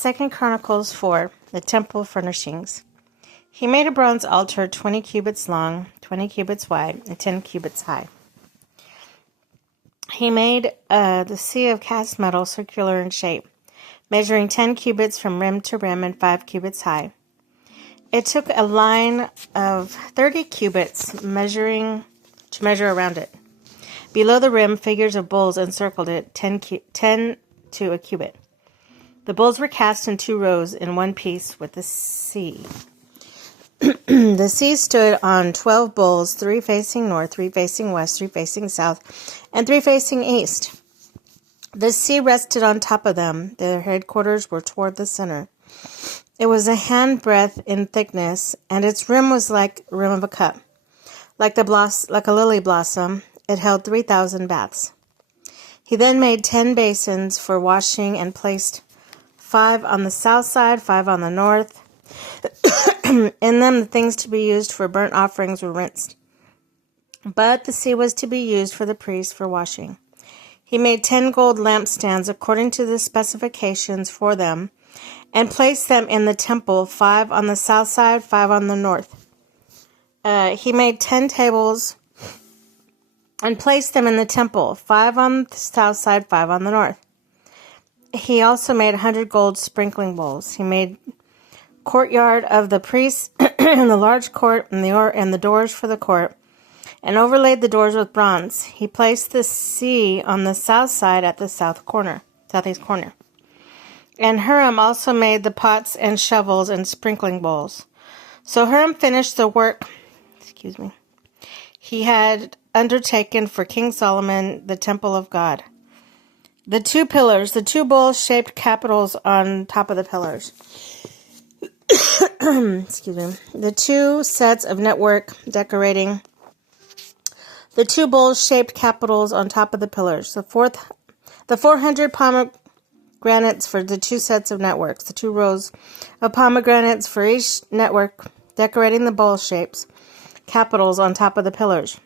2 Chronicles 4, the temple furnishings. He made a bronze altar 20 cubits long, 20 cubits wide, and 10 cubits high. He made the sea of cast metal circular in shape, measuring 10 cubits from rim to rim and 5 cubits high. It took a line of 30 cubits to measure around it. Below the rim, figures of bulls encircled it, 10 to a cubit. The bulls were cast in 2 rows in one piece with the sea. The sea stood on 12 bulls, 3 facing north, 3 facing west, 3 facing south, and 3 facing east. The sea rested on top of them. Their headquarters were toward the center. It was a handbreadth in thickness, and its rim was like the rim of a cup. Like a lily blossom, it held 3,000 baths. He then made 10 basins for washing and placed 5 on the south side, 5 on the north. In them, the things to be used for burnt offerings were rinsed. But the sea was to be used for the priests for washing. He made 10 gold lampstands according to the specifications for them, and placed them in the temple, 5 on the south side, 5 on the north. He made 10 tables and placed them in the temple, 5 on the south side, 5 on the north. He also made 100 gold sprinkling bowls. He made courtyard of the priests and the large court and the doors for the court, and overlaid the doors with bronze. He placed the sea on the south side at the southeast corner. And Hiram also made the pots and shovels and sprinkling bowls. So Hiram finished the work, he had undertaken for King Solomon, the temple of God. The 2 pillars, the 2 bowl-shaped capitals on top of the pillars. The 2 sets of network decorating. The 2 bowl-shaped capitals on top of the pillars. The 400 pomegranates for the 2 sets of networks. The 2 rows of pomegranates for each network decorating the bowl shapes. Capitals on top of the pillars.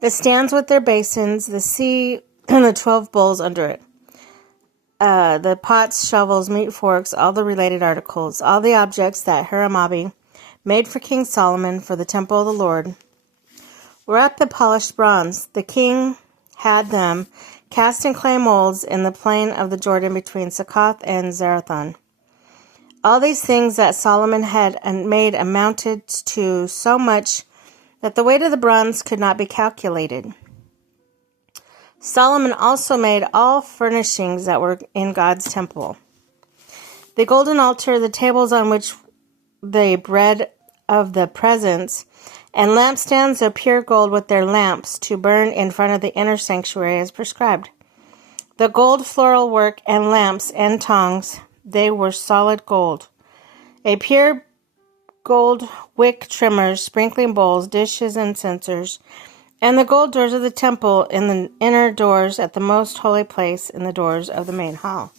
The stands with their basins, the sea, and the 12 bowls under it. The pots, shovels, meat forks, all the related articles, all the objects that Hiram made for King Solomon for the temple of the Lord were at the polished bronze. The king had them cast in clay molds in the plain of the Jordan between Succoth and Zarathon. All these things that Solomon had made amounted to so much that the weight of the bronze could not be calculated. Solomon also made all furnishings that were in God's temple. The golden altar, the tables on which the bread of the presence, and lampstands of pure gold with their lamps to burn in front of the inner sanctuary as prescribed. The gold floral work and lamps and tongs, they were solid gold. A pure gold wick trimmers, sprinkling bowls, dishes, and censers, and the gold doors of the temple in the inner doors at the most holy place in the doors of the main hall.